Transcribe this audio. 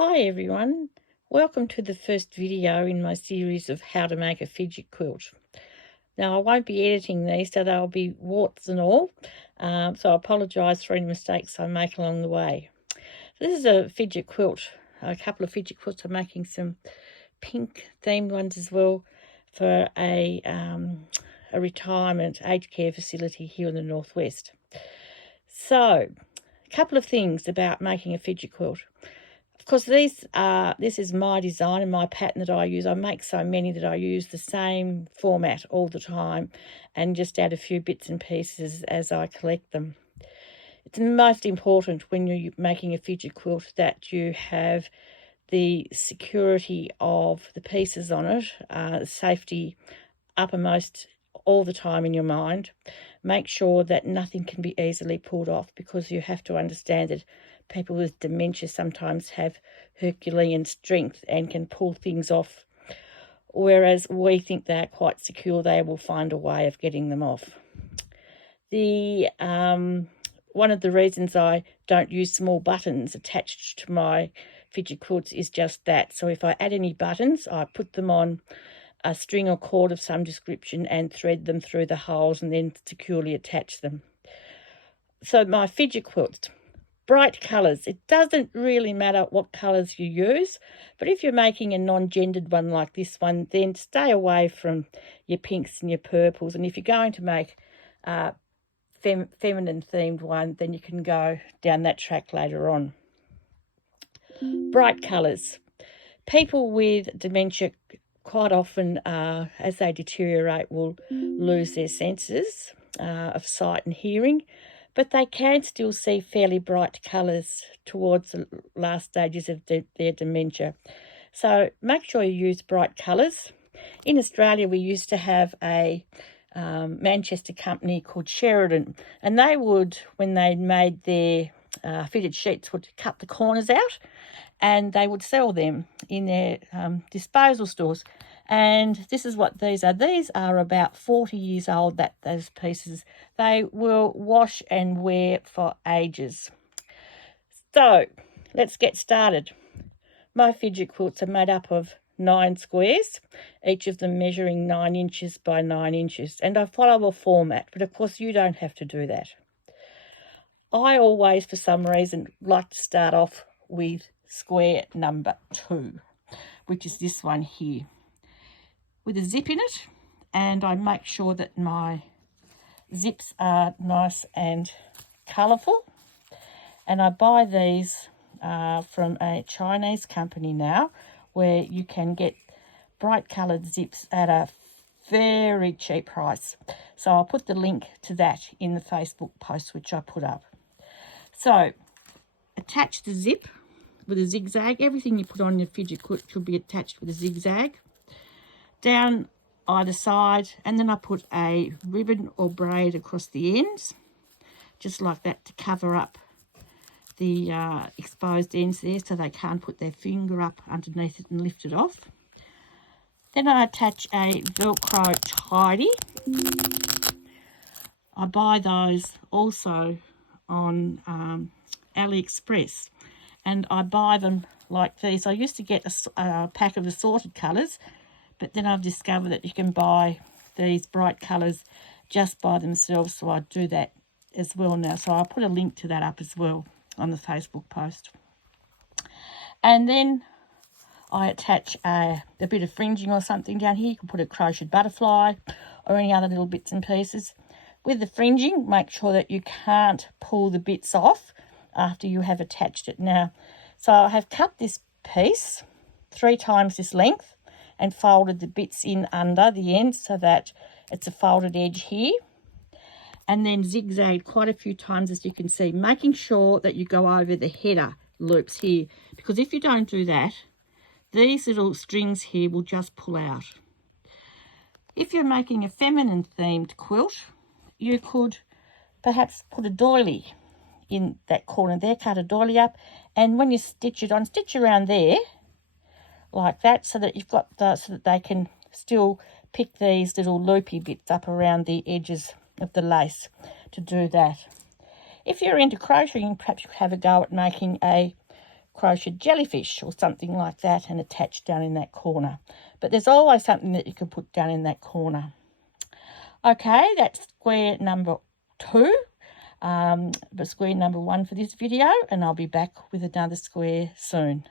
Hi everyone, welcome to the first video in my series of how to make a fidget quilt. Now I won't be editing these, so they'll be warts and all, so I apologise for any mistakes I make along the way. This is a fidget quilt, a couple of fidget quilts. I'm making some pink themed ones as well for a retirement aged care facility here in the northwest. So, a couple of things about making a fidget quilt. Of course, this is my design and my pattern that I use. I make so many that I use the same format all the time and just add a few bits and pieces as I collect them. It's most important when you're making a fidget quilt that you have the security of the pieces on it, safety uppermost all the time in your mind. Make sure that nothing can be easily pulled off, because you have to understand that people with dementia sometimes have Herculean strength and can pull things off, whereas we think they're quite secure. They will find a way of getting them off. One of the reasons I don't use small buttons attached to my fidget quilts is just that. So if I add any buttons, I put them on a string or cord of some description and thread them through the holes and then securely attach them. So my fidget quilts, bright colours. It doesn't really matter what colours you use, but if you're making a non-gendered one like this one, then stay away from your pinks and your purples. And if you're going to make a feminine themed one, then you can go down that track later on. Bright colours. People with dementia quite often, as they deteriorate, will lose their senses of sight and hearing, but they can still see fairly bright colours towards the last stages of their dementia. So make sure you use bright colours. In Australia, we used to have a Manchester company called Sheridan, and they would, when they made their fitted sheets, would cut the corners out and they would sell them in their disposal stores. And this is what these are. These are about 40 years old, those pieces. They will wash and wear for ages. So let's get started. My fidget quilts are made up of 9 squares, each of them measuring 9 inches by 9 inches. And I follow a format, but of course you don't have to do that. I always, for some reason, like to start off with square number 2, which is this one here, with a zip in it, and I make sure that my zips are nice and colourful. And I buy these from a Chinese company now, where you can get bright coloured zips at a very cheap price. So I'll put the link to that in the Facebook post which I put up. So attach the zip with a zigzag. Everything you put on your fidget quilt should be attached with a zigzag down either side, and then I put a ribbon or braid across the ends, just like that, to cover up the exposed ends there so they can't put their finger up underneath it and lift it off. Then I attach a Velcro tidy. I buy those also on AliExpress, and I buy them like these. I used to get a pack of assorted colours, but then I've discovered that you can buy these bright colours just by themselves, so I do that as well now. So I'll put a link to that up as well on the Facebook post. And then I attach a bit of fringing or something down here. You can put a crocheted butterfly or any other little bits and pieces. With the fringing, make sure that you can't pull the bits off after you have attached it. Now, so I have cut this piece 3 times this length and folded the bits in under the ends so that it's a folded edge here, and then zigzagged quite a few times, as you can see, making sure that you go over the header loops here, because if you don't do that, these little strings here will just pull out. If you're making a feminine themed quilt, you could perhaps put a doily in that corner there, cut a doily up, and when you stitch it on, stitch around there like that, so that you've got so that they can still pick these little loopy bits up around the edges of the lace to do that. If you're into crocheting, perhaps you could have a go at making a crochet jellyfish or something like that and attach down in that corner. But there's always something that you can put down in that corner. Okay, that's square number 2, but square number 1 for this video, and I'll be back with another square soon.